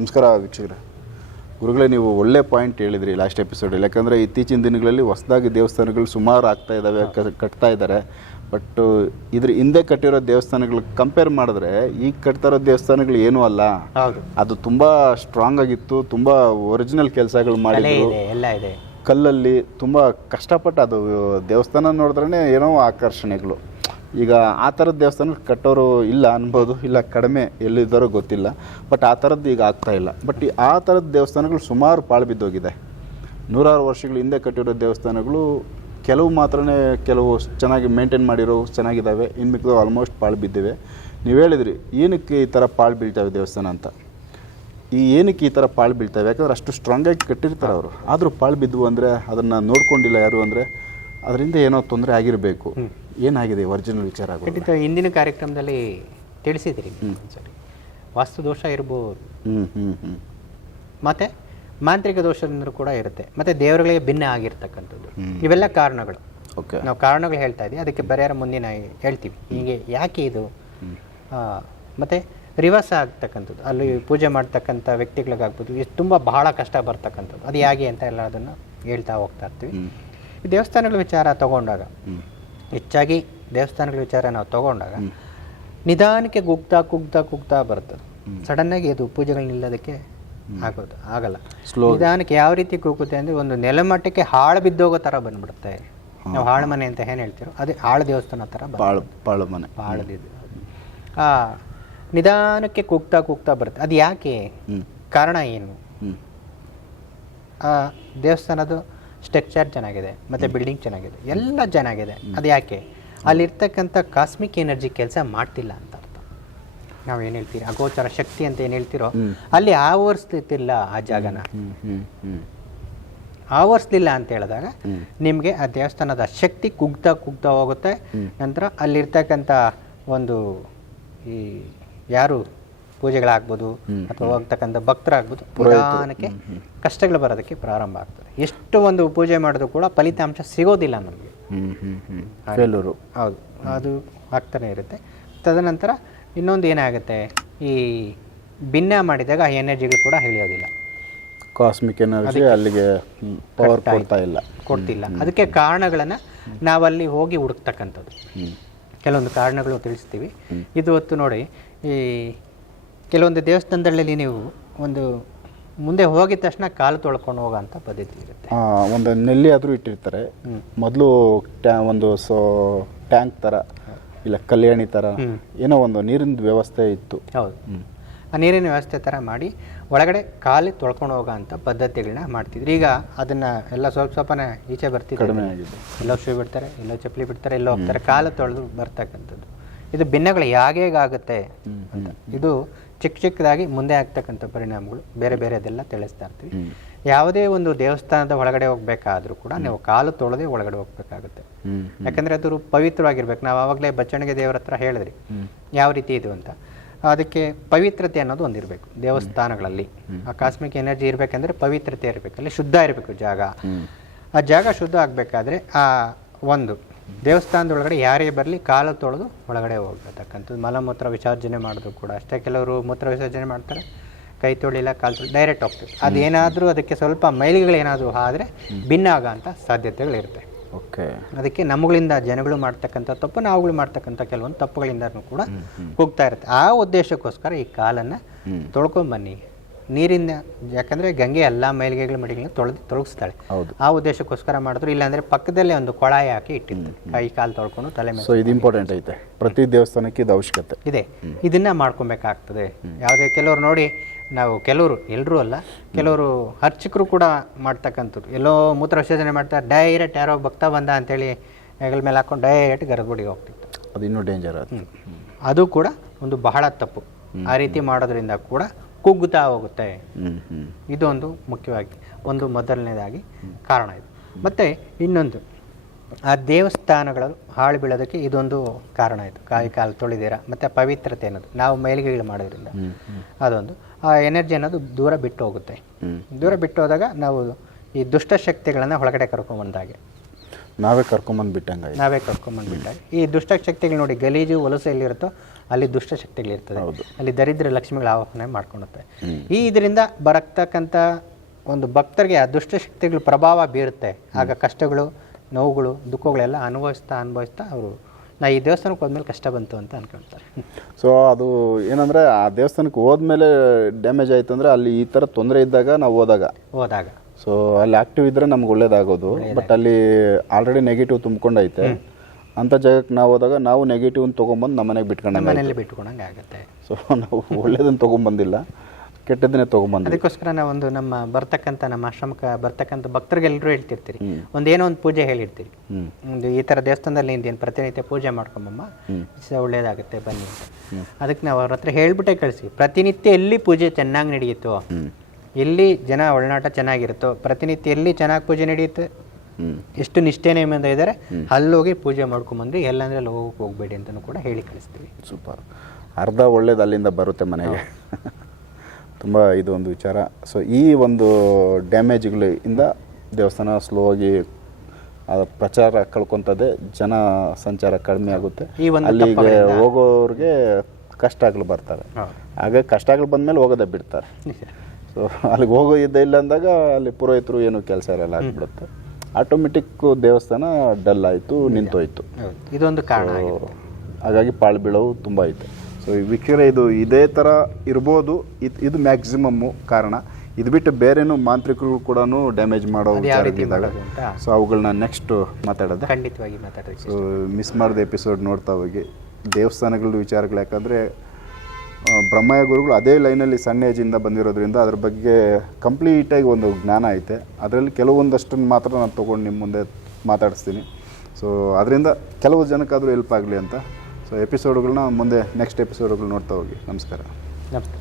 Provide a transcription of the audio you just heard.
ನಮಸ್ಕಾರ ವೀಕ್ಷಕರೇ. ಗುರುಗಳೇ ನೀವು ಒಳ್ಳೆ ಪಾಯಿಂಟ್ ಹೇಳಿದ್ರಿ ಲಾಸ್ಟ್ ಎಪಿಸೋಡಲ್ಲಿ ಯಾಕಂದರೆ ಇತ್ತೀಚಿನ ದಿನಗಳಲ್ಲಿ ಹೊಸದಾಗಿ ದೇವಸ್ಥಾನಗಳು ಸುಮಾರು ಆಗ್ತಾ ಇದ್ದಾವೆ ಕಟ್ತಾ ಇದ್ದಾರೆ ಬಟ್ ಇದ್ರ ಹಿಂದೆ ಕಟ್ಟಿರೋ ದೇವಸ್ಥಾನಗಳು ಕಂಪೇರ್ ಮಾಡಿದ್ರೆ ಈಗ ಕಟ್ತಾ ಇರೋ ದೇವಸ್ಥಾನಗಳು ಏನೂ ಅಲ್ಲ. ಅದು ತುಂಬ ಸ್ಟ್ರಾಂಗ್ ಆಗಿತ್ತು ತುಂಬ ಒರಿಜಿನಲ್ ಕೆಲಸಗಳು ಕಲೆ ಮಾಡಿದ್ರು. ಇದೆ ಎಲ್ಲ ಇದೆ. ಕಲ್ಲಲ್ಲಿ ತುಂಬ ಕಷ್ಟಪಟ್ಟು ಅದು ದೇವಸ್ಥಾನ ನೋಡಿದ್ರೆ ಏನೋ ಆಕರ್ಷಣೆಗಳು. ಈಗ ಆ ಥರದ ದೇವಸ್ಥಾನ ಕಟ್ಟೋರು ಇಲ್ಲ ಅನ್ಬೋದು, ಇಲ್ಲ ಕಡಿಮೆ ಎಲ್ಲಿದ್ದಾರೋ ಗೊತ್ತಿಲ್ಲ, ಬಟ್ ಆ ಥರದ್ದು ಈಗ ಆಗ್ತಾ ಇಲ್ಲ. ಬಟ್ ಆ ಥರದ ದೇವಸ್ಥಾನಗಳು ಸುಮಾರು ಪಾಳು ಬಿದ್ದೋಗಿದೆ. ನೂರಾರು ವರ್ಷಗಳ ಹಿಂದೆ ಕಟ್ಟಿರೋ ದೇವಸ್ಥಾನಗಳು ಕೆಲವು ಮಾತ್ರನೇ ಕೆಲವು ಚೆನ್ನಾಗಿ ಮೇಂಟೈನ್ ಮಾಡಿರೋ ಚೆನ್ನಾಗಿದ್ದಾವೆ. ಇನ್ನು ಮಿಕ್ಕಿದ ಆಲ್ಮೋಸ್ಟ್ ಪಾಳು ಬಿದ್ದಿವೆ. ನೀವು ಹೇಳಿದ್ರಿ, ಏನಕ್ಕೆ ಈ ಥರ ಪಾಳು ಬೀಳ್ತಾವೆ ದೇವಸ್ಥಾನ ಅಂತ? ಈ ಏನಕ್ಕೆ ಈ ಥರ ಪಾಳು ಬೀಳ್ತಾವೆ? ಯಾಕಂದ್ರೆ ಅಷ್ಟು ಸ್ಟ್ರಾಂಗಾಗಿ ಕಟ್ಟಿರ್ತಾರೆ ಅವರು. ಆದರೂ ಪಾಳು ಬಿದ್ದವು ಅಂದರೆ ಅದನ್ನು ನೋಡ್ಕೊಂಡಿಲ್ಲ ಯಾರು ಅಂದರೆ ಅದರಿಂದ ಏನೋ ತೊಂದರೆ ಆಗಿರಬೇಕು. ಏನಾಗಿದೆ ಒರಿಜಿನಲ್ ವಿಚಾರ ಆಗೋದು? ಖಂಡಿತ ಹಿಂದಿನ ಕಾರ್ಯಕ್ರಮದಲ್ಲಿ ತಿಳಿಸಿದ್ರಿ. ಸರಿ ವಾಸ್ತು ದೋಷ ಇರ್ಬೋದು. ಹ್ಞೂ ಹ್ಞೂ ಹ್ಞೂ ಮತ್ತೆ ಮಾಂತ್ರಿಕ ದೋಷದಿಂದ ಕೂಡ ಇರುತ್ತೆ. ಮತ್ತೆ ದೇವರುಗಳಿಗೆ ಭಿನ್ನ ಆಗಿರ್ತಕ್ಕಂಥದ್ದು. ಇವೆಲ್ಲ ಕಾರಣಗಳು. ಓಕೆ. ನಾವು ಕಾರಣಗಳು ಹೇಳ್ತಾ ಇದ್ದೀವಿ. ಅದಕ್ಕೆ ಪರಿಹಾರ ಮುಂದಿನ ಹೇಳ್ತೀವಿ. ಹೀಗೆ ಯಾಕೆ ಇದು? ಮತ್ತು ರಿವರ್ಸ್ ಆಗ್ತಕ್ಕಂಥದ್ದು. ಅಲ್ಲಿ ಪೂಜೆ ಮಾಡ್ತಕ್ಕಂಥ ವ್ಯಕ್ತಿಗಳಿಗಾಗ್ಬೋದು. ಇದು ತುಂಬ ಬಹಳ ಕಷ್ಟ ಬರ್ತಕ್ಕಂಥದ್ದು. ಅದು ಹೇಗೆ ಅಂತ ಎಲ್ಲ ಅದನ್ನು ಹೇಳ್ತಾ ಹೋಗ್ತಾ ಇರ್ತೀವಿ. ದೇವಸ್ಥಾನಗಳ ವಿಚಾರ ತಗೊಂಡಾಗ ಹೆಚ್ಚಾಗಿ ದೇವಸ್ಥಾನಗಳ ವಿಚಾರ ನಾವು ತಗೊಂಡಾಗ ನಿಧಾನಕ್ಕೆ ಕುಗ್ತಾ ಕುಗ್ತಾ ಕುಗ್ತಾ ಬರ್ತದೆ. ಸಡನ್ನಾಗಿ ಅದು ಪೂಜೆಗಳು ನಿಲ್ಲೋದಕ್ಕೆ ಆಗೋದು ಆಗಲ್ಲ. ನಿಧಾನಕ್ಕೆ ಯಾವ ರೀತಿ ಕುಗ್ಗುತ್ತೆ ಅಂದರೆ ಒಂದು ನೆಲಮಟ್ಟಕ್ಕೆ ಹಾಳು ಬಿದ್ದೋಗೋ ಥರ ಬಂದ್ಬಿಡುತ್ತೆ. ನಾವು ಹಾಳು ಮನೆ ಅಂತ ಏನು ಹೇಳ್ತೀರೋ ಅದೇ ಹಾಳು ದೇವಸ್ಥಾನ ಥರ ಬರುತ್ತೆ. ಪಾಳು ಪಾಳು ಮನೆ. ಹಾಳದಿದ್ದು ಆ ನಿಧಾನಕ್ಕೆ ಕುಗ್ತಾ ಕುಗ್ತಾ ಬರುತ್ತೆ. ಅದು ಯಾಕೆ? ಕಾರಣ ಏನು? ಆ ದೇವಸ್ಥಾನದ ಸ್ಟ್ರಕ್ಚರ್ ಚೆನ್ನಾಗಿದೆ ಮತ್ತು ಬಿಲ್ಡಿಂಗ್ ಚೆನ್ನಾಗಿದೆ ಎಲ್ಲ ಚೆನ್ನಾಗಿದೆ. ಅದು ಯಾಕೆ? ಅಲ್ಲಿರ್ತಕ್ಕಂಥ ಕಾಸ್ಮಿಕ್ ಎನರ್ಜಿ ಕೆಲಸ ಮಾಡ್ತಿಲ್ಲ ಅಂತ ಅರ್ಥ. ನಾವು ಏನು ಹೇಳ್ತೀರಿ? ಅಗೋಚರ ಶಕ್ತಿ ಅಂತ ಏನು ಹೇಳ್ತಿರೋ? ಅಲ್ಲಿ ಆವರಿಸ್ತಿಲ್ಲ ಆ ಜಾಗನ. ಆವರಿಸ್ಲಿಲ್ಲ ಅಂತ ಹೇಳಿದಾಗ ನಿಮಗೆ ಆ ದೇವಸ್ಥಾನದ ಶಕ್ತಿ ಕುಗ್ತಾ ಕುಗ್ತಾ ಹೋಗುತ್ತೆ. ನಂತರ ಅಲ್ಲಿರ್ತಕ್ಕಂಥ ಒಂದು ಈ ಯಾರು? ಪೂಜೆಗಳಾಗ್ಬೋದು ಅಥವಾ ಹೋಗ್ತಕ್ಕಂಥ ಭಕ್ತರಾಗ್ಬೋದು ಪುರಾಣಕ್ಕೆ ಕಷ್ಟಗಳು ಬರೋದಕ್ಕೆ ಪ್ರಾರಂಭ ಆಗ್ತದೆ. ಎಷ್ಟು ಒಂದು ಪೂಜೆ ಮಾಡಿದ್ರು ಕೂಡ ಫಲಿತಾಂಶ ಸಿಗೋದಿಲ್ಲ ನಮಗೆ. ಹೌದು. ಅದು ಆಗ್ತಾನೆ ಇರುತ್ತೆ. ತದನಂತರ ಇನ್ನೊಂದು ಏನಾಗುತ್ತೆ? ಈ ಭಿನ್ನ ಮಾಡಿದಾಗ ಆ ಎನರ್ಜಿಗಳು ಕೂಡ ಹೇಳೋದಿಲ್ಲ ಕಾಸ್ಮಿಕ್ ಎನರ್ಜಿ ಅಲ್ಲಿಗೆ ಪವರ್ ಕೊಡ್ತಾ ಇಲ್ಲ. ಕೊಡ್ತಿಲ್ಲ. ಅದಕ್ಕೆ ಕಾರಣಗಳನ್ನು ನಾವಲ್ಲಿ ಹೋಗಿ ಹುಡುಕ್ತಕ್ಕಂಥದ್ದು. ಕೆಲವೊಂದು ಕಾರಣಗಳು ತಿಳಿಸ್ತೀವಿ. ಇದು ಹೊತ್ತು ನೋಡಿ ಈ ಕೆಲವೊಂದು ದೇವಸ್ಥಾನದಲ್ಲಿ ನೀವು ಒಂದು ಮುಂದೆ ಹೋಗಿದ ತಕ್ಷಣ ಕಾಲು ತೊಳ್ಕೊಂಡು ಹೋಗೋ ಅಂಥ ಪದ್ಧತಿ ಇರುತ್ತೆ. ಒಂದು ನೆಲ್ಲಿ ಆದರೂ ಇಟ್ಟಿರ್ತಾರೆ. ಮೊದಲು ಟ್ಯಾ ಒಂದು ಸೊ ಟ್ಯಾಂಕ್ ಥರ ಇಲ್ಲ ಕಲ್ಯಾಣಿ ಥರ ಏನೋ ಒಂದು ನೀರಿನ ವ್ಯವಸ್ಥೆ ಇತ್ತು. ಹೌದು. ಆ ನೀರಿನ ವ್ಯವಸ್ಥೆ ಥರ ಮಾಡಿ ಒಳಗಡೆ ಕಾಲು ತೊಳ್ಕೊಂಡು ಹೋಗೋ ಅಂಥ ಪದ್ಧತಿಗಳನ್ನ ಮಾಡ್ತಿದ್ರು. ಈಗ ಅದನ್ನು ಎಲ್ಲ ಸ್ವಲ್ಪ ಸ್ವಲ್ಪನೇ ಈಚೆ ಬರ್ತಿದ್ದೆ ಕಡಿಮೆ ಆಗಿದೆ. ಎಲ್ಲೋ ಶೂ ಬಿಡ್ತಾರೆ ಎಲ್ಲೋ ಚಪ್ಪಲಿ ಬಿಡ್ತಾರೆ ಎಲ್ಲೋ ಹೋಗ್ತಾರೆ. ಕಾಲು ತೊಳೆದು ಬರ್ತಕ್ಕಂಥದ್ದು. ಇದು ಭಿನ್ನಗಳು ಆಗುತ್ತೆ ಅಂತ. ಇದು ಚಿಕ್ಕ ಚಿಕ್ಕದಾಗಿ ಮುಂದೆ ಆಗ್ತಕ್ಕಂಥ ಪರಿಣಾಮಗಳು ಬೇರೆ ಬೇರೆದೆಲ್ಲ ತಿಳಿಸ್ತಾ ಇರ್ತೀವಿ. ಯಾವುದೇ ಒಂದು ದೇವಸ್ಥಾನದ ಒಳಗಡೆ ಹೋಗ್ಬೇಕಾದ್ರೂ ಕೂಡ ನೀವು ಕಾಲು ತೊಳೆದೇ ಒಳಗಡೆ ಹೋಗ್ಬೇಕಾಗುತ್ತೆ. ಯಾಕಂದ್ರೆ ಅದು ಪವಿತ್ರವಾಗಿರ್ಬೇಕು. ನಾವು ಆವಾಗಲೇ ಬಚ್ಚಣಿಗೆ ದೇವರ ಹತ್ರ ಹೇಳಿದ್ರಿ. ಯಾವ ರೀತಿ ಇದು ಅಂತ. ಅದಕ್ಕೆ ಪವಿತ್ರತೆ ಅನ್ನೋದು ಒಂದಿರಬೇಕು ದೇವಸ್ಥಾನಗಳಲ್ಲಿ. ಆ ಕಾಸ್ಮಿಕ್ ಎನರ್ಜಿ ಇರಬೇಕಂದ್ರೆ ಪವಿತ್ರತೆ ಇರಬೇಕು ಅಲ್ಲಿ ಶುದ್ಧ ಇರಬೇಕು ಜಾಗ. ಆ ಜಾಗ ಶುದ್ಧ ಆಗಬೇಕಾದ್ರೆ ಆ ಒಂದು ದೇವಸ್ಥಾನದೊಳಗಡೆ ಯಾರೇ ಬರಲಿ ಕಾಲು ತೊಳೆದು ಒಳಗಡೆ ಹೋಗ್ತಕ್ಕಂಥದ್ದು ಮಲಮೂತ್ರ ವಿಸರ್ಜನೆ ಮಾಡೋದು ಕೂಡ ಅಷ್ಟೇ. ಕೆಲವರು ಮೂತ್ರ ವಿಸರ್ಜನೆ ಮಾಡ್ತಾರೆ ಕೈ ತೊಳಿಲ್ಲ ಕಾಲು ತೊಳಿ ಡೈರೆಕ್ಟ್ ಹೋಗ್ತೀವಿ ಅದೇನಾದರೂ ಅದಕ್ಕೆ ಸ್ವಲ್ಪ ಮೈಲಿಗಳೇನಾದರೂ ಆದರೆ ಭಿನ್ನ ಆಗೋಂಥ ಸಾಧ್ಯತೆಗಳಿರುತ್ತೆ. ಓಕೆ. ಅದಕ್ಕೆ ನಮ್ಗಳಿಂದ ಜನಗಳು ಮಾಡ್ತಕ್ಕಂಥ ತಪ್ಪು ನಾವುಗಳು ಮಾಡ್ತಕ್ಕಂಥ ಕೆಲವೊಂದು ತಪ್ಪುಗಳಿಂದನೂ ಕೂಡ ಹೋಗ್ತಾ ಇರುತ್ತೆ. ಆ ಉದ್ದೇಶಕ್ಕೋಸ್ಕರ ಈ ಕಾಲನ್ನು ತೊಳ್ಕೊಂಬನ್ನಿ ನೀರಿಂದ ಯಾಕಂದರೆ ಗಂಗೆ ಎಲ್ಲ ಮೈಲಿಗೆಗಳ ಮಡಿಗಳನ್ನ ತೊಳೆದು ತೊಳಗಿಸ್ತಾಳೆ. ಆ ಉದ್ದೇಶಕ್ಕೋಸ್ಕರ ಮಾಡಿದ್ರು ಇಲ್ಲಾಂದರೆ ಪಕ್ಕದಲ್ಲೇ ಒಂದು ಕೊಳಾಯಿ ಹಾಕಿ ಇಟ್ಟಿದ್ದು ಕೈ ಕಾಲು ತೊಳ್ಕೊಂಡು ತಲೆ ಮೇಲೆ ಸೊ ಇದು ಇಂಪಾರ್ಟೆಂಟ್ ಐತೆ. ಪ್ರತಿ ದೇವಸ್ಥಾನಕ್ಕೆ ಇದು ಅವಶ್ಯಕತೆ. ಇದೆ. ಇದನ್ನ ಮಾಡ್ಕೊಬೇಕಾಗ್ತದೆ. ಯಾವುದೇ ಕೆಲವರು ನೋಡಿ ನಾವು ಕೆಲವರು ಎಲ್ಲರೂ ಅಲ್ಲ ಕೆಲವರು ಅರ್ಚಕರು ಕೂಡ ಮಾಡ್ತಕ್ಕಂಥದ್ದು. ಎಲ್ಲೋ ಮೂತ್ರ ವಿಸರ್ಜನೆ ಮಾಡ್ತಾರೆ ಡೈರೆಕ್ಟ್ ಯಾರೋ ಭಕ್ತ ಬಂದ ಅಂತೇಳಿ ಹೆಗಲ ಮೇಲೆ ಹಾಕೊಂಡು ಡೈರೆಕ್ಟ್ ಗರ್ಭಗುಡಿಗೆ ಹೋಗ್ತಿತ್ತು. ಅದು ಇನ್ನೂ ಡೇಂಜರ್ ಅದು ಕೂಡ ಒಂದು ಬಹಳ ತಪ್ಪು. ಆ ರೀತಿ ಮಾಡೋದ್ರಿಂದ ಕೂಡ ಕುಗ್ಗುತ್ತಾ ಹೋಗುತ್ತೆ. ಇದೊಂದು ಮುಖ್ಯವಾಗಿ ಒಂದು ಮೊದಲನೇದಾಗಿ ಕಾರಣ ಇದು. ಮತ್ತು ಇನ್ನೊಂದು ಆ ದೇವಸ್ಥಾನಗಳು ಹಾಳು ಬೀಳೋದಕ್ಕೆ ಇದೊಂದು ಕಾರಣ ಇದು. ಕಾಯಿ ಕಾಲು ತೊಳೆದಿರ ಮತ್ತು ಪವಿತ್ರತೆ ಅನ್ನೋದು. ನಾವು ಮೈಲಿಗೆಗಳು ಮಾಡೋದ್ರಿಂದ. ಅದೊಂದು. ಆ ಎನರ್ಜಿ ಅನ್ನೋದು ದೂರ ಬಿಟ್ಟು ಹೋಗುತ್ತೆ. ದೂರ ಬಿಟ್ಟು ಹೋದಾಗ ನಾವು ಈ ದುಷ್ಟಶಕ್ತಿಗಳನ್ನು ಒಳಗಡೆ ಕರ್ಕೊಂಡ್ಬಂದಾಗೆ ನಾವೇ ಕರ್ಕೊಂಬಂದು ಬಿಟ್ಟಂಗೆ ನಾವೇ ಕರ್ಕೊಂಬಂದ್ಬಿಟ್ಟಾಗ ಈ ದುಷ್ಟ ಶಕ್ತಿಗಳು ನೋಡಿ ಗಲೀಜು ವಲಸೆ ಎಲ್ಲಿರುತ್ತೋ ಅಲ್ಲಿ ದುಷ್ಟಶಕ್ತಿಗಳಿರ್ತದೆ ಅಲ್ಲಿ ದರಿದ್ರ ಲಕ್ಷ್ಮಿಗಳ ಆವಾಹನೆ ಮಾಡ್ಕೊಳುತ್ತೆ ಈ ಇದರಿಂದ ಬರತಕ್ಕಂಥ ಒಂದು ಭಕ್ತರಿಗೆ ಆ ದುಷ್ಟಶಕ್ತಿಗಳ ಪ್ರಭಾವ ಬೀರುತ್ತೆ. ಆಗ ಕಷ್ಟಗಳು ನೋವುಗಳು ದುಃಖಗಳೆಲ್ಲ ಅನುಭವಿಸ್ತಾ ಅನುಭವಿಸ್ತಾ ಅವರು ನಾ ಈ ದೇವಸ್ಥಾನಕ್ಕೆ ಹೋದ್ಮೇಲೆ ಕಷ್ಟ ಬಂತು ಅಂತ ಅನ್ಕೊಳ್ತಾರೆ ಸೊ ಅದು ಏನಂದ್ರೆ ಆ ದೇವಸ್ಥಾನಕ್ಕೆ ಹೋದ್ಮೇಲೆ ಡ್ಯಾಮೇಜ್ ಆಯ್ತು ಅಂದ್ರೆ ಅಲ್ಲಿ ಈ ಥರ ತೊಂದರೆ ಇದ್ದಾಗ ನಾವು ಹೋದಾಗ. ಹೋದಾಗ. ಸೊ ಅಲ್ಲಿ ಆಕ್ಟಿವ್ ಇದ್ದರೆ ನಮ್ಗೆ ಒಳ್ಳೇದಾಗೋದು. ಬಟ್ ಅಲ್ಲಿ ಆಲ್ರೆಡಿ ನೆಗೆಟಿವ್ ತುಂಬ್ಕೊಂಡೈತೆ. ಅಂಥ ಜಾಗಕ್ಕೆ ನಾವು ಹೋದಾಗ ನಾವು ನೆಗೆಟಿವ್ ತೊಗೊಂಬಂದು ನಮ್ಮ ಮನೆಗೆ ಬಿಟ್ಕೊಂಡಂಗೆ ಆಗುತ್ತೆ. ಸೊ ನಾವು ಒಳ್ಳೇದನ್ನ ತೊಗೊಂಬಂದಿಲ್ಲ. ಕೆಟ್ಟದನ್ನೇ ತೊಗೊಂಬಂದು ಅದಕ್ಕೋಸ್ಕರ ನಾವು ಒಂದು ನಮ್ಮ ಬರ್ತಕ್ಕಂಥ ನಮ್ಮ ಆಶ್ರಮಕ್ಕೆ ಬರ್ತಕ್ಕಂಥ ಭಕ್ತರಿಗೆಲ್ಲರೂ ಹೇಳ್ತಿರ್ತೀರಿ. ಒಂದೇನೋ ಒಂದು ಪೂಜೆ ಹೇಳಿರ್ತೀರಿ. ಒಂದು ಈ ಥರ ದೇವಸ್ಥಾನದಲ್ಲಿ ಇಂದೇನು ಪ್ರತಿನಿತ್ಯ ಪೂಜೆ ಮಾಡ್ಕೊಂಬಮ್ಮ. ಸ- ಒಳ್ಳೇದಾಗುತ್ತೆ ಬನ್ನಿ ಅಂತ. ಅದಕ್ಕೆ ನಾವು ಅವ್ರ ಹತ್ರ ಹೇಳ್ಬಿಟ್ಟೆ ಕಳಿಸಿ. ಪ್ರತಿನಿತ್ಯ ಎಲ್ಲಿ ಪೂಜೆ ಚೆನ್ನಾಗಿ ನಡೆಯುತ್ತೋ ಎಲ್ಲಿ ಜನ ಒಳನಾಟ ಚೆನ್ನಾಗಿರುತ್ತೋ ಪ್ರತಿನಿತ್ಯ ಎಲ್ಲಿ ಚೆನ್ನಾಗಿ ಪೂಜೆ ನಡೆಯುತ್ತೆ? ಎಷ್ಟು ನಿಷ್ಠೆ ನೇಮಿಂದ ಇದ್ದಾರೆ ಅಲ್ಲೋಗಿ ಪೂಜೆ ಮಾಡ್ಕೊಂಬಂದು ಎಲ್ಲಂದ್ರೆ ಅಲ್ಲಿ ಹೋಗಕ್ಕೆ ಹೋಗಬೇಡಿ ಅಂತಲೂ ಕೂಡ ಹೇಳಿ ಕಳಿಸ್ತೀವಿ. ಸೂಪರ್. ಅರ್ಧ ಒಳ್ಳೇದು ಅಲ್ಲಿಂದ ಬರುತ್ತೆ ಮನೆಗೆ. ತುಂಬ ಇದು ಒಂದು ವಿಚಾರ. ಸೊ ಈ ಒಂದು ಡ್ಯಾಮೇಜ್ಗಳಿಂದ ದೇವಸ್ಥಾನ ಸ್ಲೋ ಆಗಿ ಅದು ಪ್ರಚಾರ ಕಳ್ಕೊತದೆ ಜನ ಸಂಚಾರ ಕಡಿಮೆ ಆಗುತ್ತೆ. ಅಲ್ಲಿಗೆ ಹೋಗೋರಿಗೆ ಕಷ್ಟಗಳು ಬರ್ತಾರೆ. ಆಗ ಹಾಗೆ ಕಷ್ಟಗಳು ಬಂದಮೇಲೆ ಹೋಗೋದೇ ಬಿಡ್ತಾರೆ. ಸೊ ಅಲ್ಲಿಗೆ ಹೋಗೋ ಇದ್ದೇ ಇಲ್ಲ ಅಂದಾಗ ಅಲ್ಲಿ ಪುರೋಹಿತರು ಏನು ಕೆಲಸ ಇರಲ್ಲ ಆಗ್ಬಿಡುತ್ತೆ ಆಟೋಮೆಟಿಕ್ ದೇವಸ್ಥಾನ ಡಲ್ ಆಯಿತು ನಿಂತೋಯ್ತು ಇದೊಂದು ಕಾರಣ ಹಾಗಾಗಿ ಪಾಳು ಬೀಳೋವು ತುಂಬ ಐತೆ ಸೊ ಈ ವೀಕ್ಷಕರೇ ಇದು ಇದೇ ಥರ ಇರ್ಬೋದು. ಇದು ಇದು ಮ್ಯಾಕ್ಸಿಮಮ್ಮು ಕಾರಣ. ಇದು ಬಿಟ್ಟು ಬೇರೆನೂ ಮಾಂತ್ರಿಕರು ಕೂಡ ಡ್ಯಾಮೇಜ್ ಮಾಡೋ ವಿಚಾರಗಳಿದ್ದಾವೆ ಸೊ ಅವುಗಳನ್ನ ನೆಕ್ಸ್ಟ್ ಮಾತಾಡೋದು? ಖಂಡಿತವಾಗಿ ಮಾತಾಡೋದು ಸೊ ಮಿಸ್ ಮಾಡಿದ ಎಪಿಸೋಡ್ ನೋಡ್ತಾ ಹೋಗಿ. ದೇವಸ್ಥಾನಗಳ ವಿಚಾರಗಳು ಯಾಕಂದರೆ ಬ್ರಹ್ಮಯ್ಯ ಗುರುಗಳು ಅದೇ ಲೈನಲ್ಲಿ ಸಣ್ಣ ಏಜಿಂದ ಬಂದಿರೋದ್ರಿಂದ ಅದ್ರ ಬಗ್ಗೆ ಕಂಪ್ಲೀಟಾಗಿ ಒಂದು ಜ್ಞಾನ ಐತೆ. ಅದರಲ್ಲಿ ಕೆಲವೊಂದಷ್ಟನ್ನು ಮಾತ್ರ ನಾನು ತೊಗೊಂಡು ನಿಮ್ಮ ಮುಂದೆ ಮಾತಾಡಿಸ್ತೀನಿ. ಸೊ ಅದರಿಂದ ಕೆಲವು ಜನಕ್ಕಾದರೂ ಹೆಲ್ಪ್ ಆಗಲಿ ಅಂತ. ಸೊ ಎಪಿಸೋಡ್ಗಳನ್ನ ಮುಂದೆ ನೆಕ್ಸ್ಟ್ ಎಪಿಸೋಡ್ಗಳು ನೋಡ್ತಾ ಹೋಗಿ. ನಮಸ್ಕಾರ. ನಮಸ್ತೆ